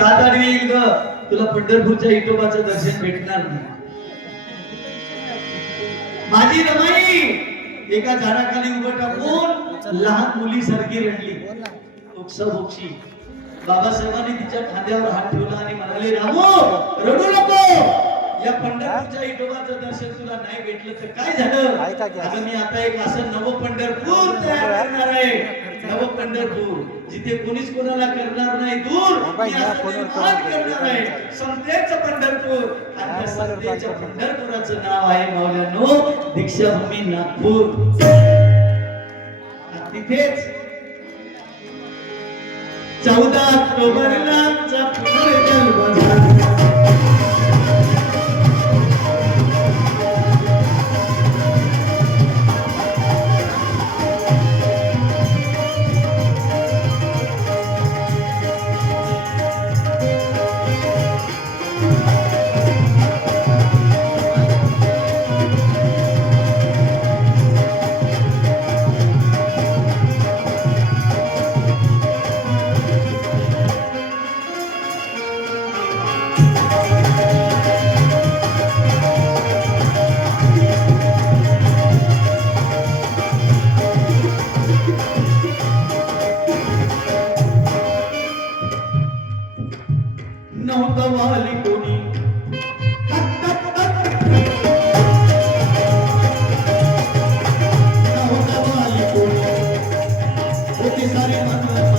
आडवी येईल ग. तुला पंढरपूरच्या इटोबाचं दर्शन भेटणार नाही. माझी रमाई एका झाडाखाली उभं टाकून लहान मुलीसारखी रडली. उपसा उपशी बाबासाहेबांनी तिच्या खांद्यावर हात ठेवला आणि म्हणाले रामू रडू नको. या पंढरपूरच्या इटोबाचं दर्शन तुला नाही भेटलं तर काय झालं? मी आता एक असं नव पंढरपूर तयार करणार आहे. नव पंढरपूर जिथे कोणीच कोणाला करणार नाही दूर करणार आहे. संतेचं पंढरपूर. आणि संतेच्या. पंढरपुराचं नाव आहे मौल्यानो दीक्षाभूमी नागपूर. तिथेच चौदा ऑक्टोबरला नव्हतं वाली कोणी नव्हतं वाली कोणी होती सारी मनोरंजन.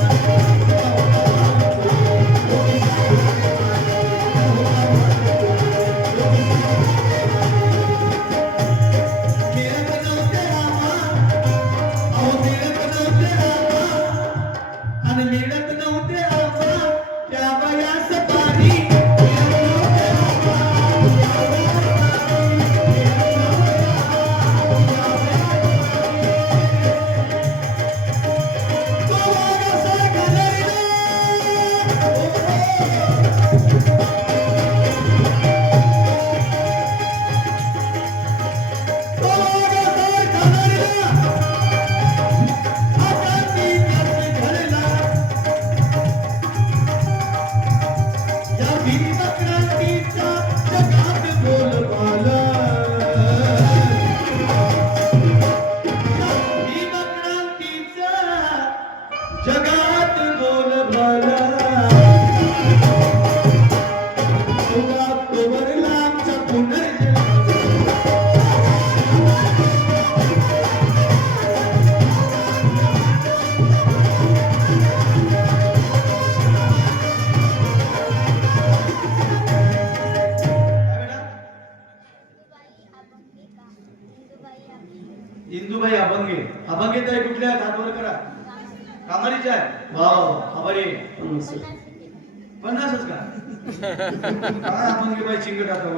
अभंगे अभंगे कुठल्या? आहेत? करा. कामारीच्या आहे वाव खबरी. पन्नासच का? काय अभंगे बाई चिंगट आता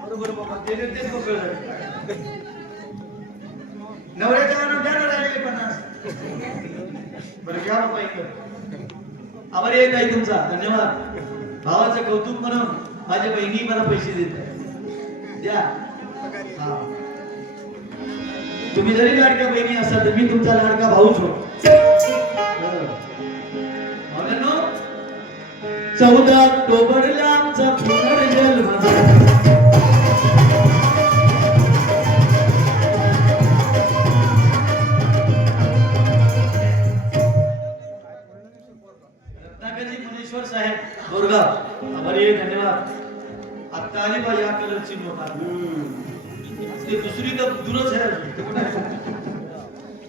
बरोबर बाबा. ते तेच नवऱ्याच्या मनात द्या ना राहिले पन्नास. बरं घ्या बाबा इकडं. आभारी आहे तुमचा. धन्यवाद. भावाचं कौतुक म्हणून माझ्या बहिणी मला पैसे देत आहे. द्या. हा. तुम्ही जरी लाडक्या बहिणी असाल तर मी तुमचा लाडका भाऊच हो चौदा ऑक्टोबरला आमचा पुनर्जन्म साहेब बोरगाव आभारी धन्यवाद. आत्ता आली पाहिजे आपल्याला चिन्ह ते दुसरी तर दूरच आहे?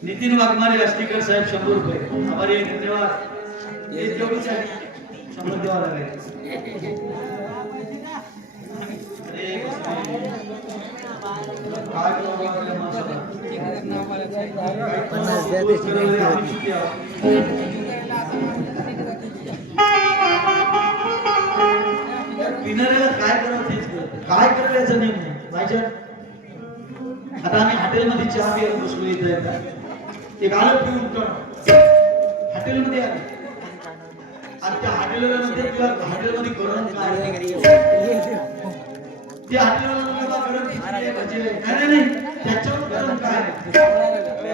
नितीन वाघमारे राष्ट्रीकर साहेब शंभर रुपये. आभारी आहे, धन्यवाद हे तेवढीच आहे. शंभर द्यावा लागेल अरे, काय. पिणाऱ्याला काय करावं तेच कळत नाही. काय करावं याचा नेम नाही माझ्या आता आम्ही हॉटेलमध्ये चहा पियला बसलो इथं एकदा. एक आलं पिऊन टन हॉटेलमध्ये आले. आणि त्या हॉटेलमध्ये तुला हॉटेलमध्ये गरम काय त्या हॉटेलवाल्याला गरम खिचडी नाही नाही त्याच्यावर गरम काय? ते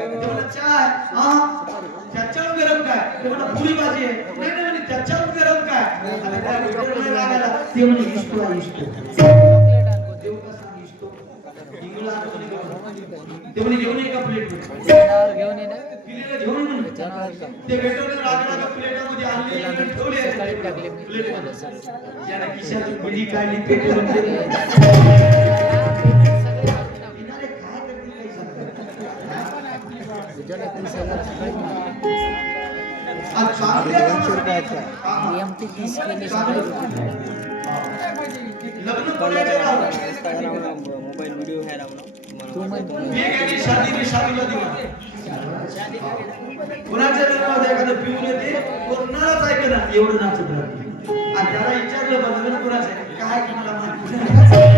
म्हणलं, चहा हा? त्याच्यावर गरम काय? ते म्हणलं, पुरी भाजी आहे. नाही नाही त्याच्यावर गरम काय? त्या वेटरला लागायला ते म्हणजे इष्टो इष्टो ते म्हणे घेऊन ये का प्लेट जनावर घेऊन ये ना. दिलेलं घेऊन म्हणे जनावर का? ते वेटरने राजवाडा प्लेटामध्ये आणले आणि ठेवले. सकाळी टाकले. मी प्लेट मध्ये ज्याला खिशातून गुढी काढली ते ठेवून दिले दोनशे रुपयाचा. एम टी तीस केले. सगळे. मोबाईल व्हिडिओ है राव तू म्हण मी गेली शादी मी शादीला कुणाच्या लग्नामध्ये एखादं पिऊन येते कोणालाच ऐकणार एवढं नाचत राहते. आणि त्याला विचारलं बघ लग्न कुणाचं आहे? काय तुम्हाला माहिती?